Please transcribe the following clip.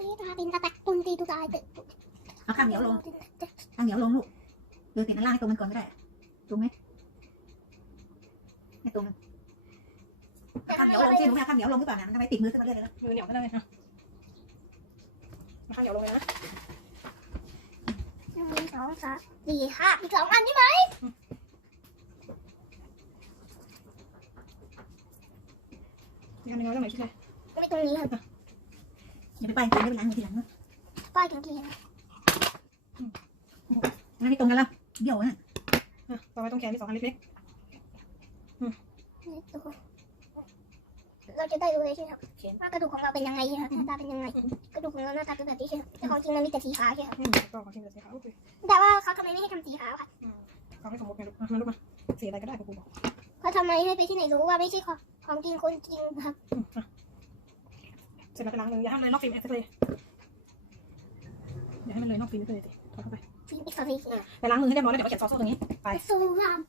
ตีตาเป็นตะตักตุนตีตุกายตึกเอาข้างเหนียวลงข้างเหนียวลงลูกเออติดอันล่างให้ตรงกันก่อนก็ได้ตรงไหมไม่ตรงนะเอาข้างเหนียวลงสิหนูไม่ข้างเหนียวลงหรือเปล่านี่ยมันทำไมติดมือขึ้นมาเรื่อยเลยนะมือเหนียวขนาดไหนฮะข้างเหนียวลงเลยนะหนึ่งสองสามสี่ห้าอีกสองอันใช่ไหมงานยังไงต้องไหนชุดเลยไม่ตรงนี้ครับ อย่าไปป้ายติดไม่เป็นไรมือทีหลังนะป้ายตรงที่นะงั้นไม่ตรงกันแล้วเบี้ยวนะต่อไปต้องแขนที่สองอันเล็กเราจะได้รู้เลยใช่ไหมครับว่ากระดูกของเราเป็นยังไงใช่ไหมครับหน้าตาเป็นยังไง กระดูกของเราหน้าตาเป็นแบบนี้ใช่ไหมแต่ของจริงมันมีแต่สีขาวใช่ไหมครับๆอืมก็ขอชิมแต่สีขาวโอเคแต่ว่าเขาทำไมไม่ให้ทำสีขาวค่ะเขาให้สมมติไงลูกมาลูกมาสีอะไรก็ได้ครูบอกเขาทำไมให้ไปที่ไหนรู้ว่าไม่ใช่ของของจริงคนจริงครับ เสร็จแล้วไปล้างมืออย่าให้มันเลยนอกฟิล์มเอ็กซ์เลยอย่าให้มันเลยนอกฟิล์มเอ็กซ์เลยถอดเข้าไปฟิล์มอีกสองสีไปล้างมือให้เรียบร้อยแล้วเดี๋ยวมาเขียนซอสโซ่ตรงนี้ไปสู้ราม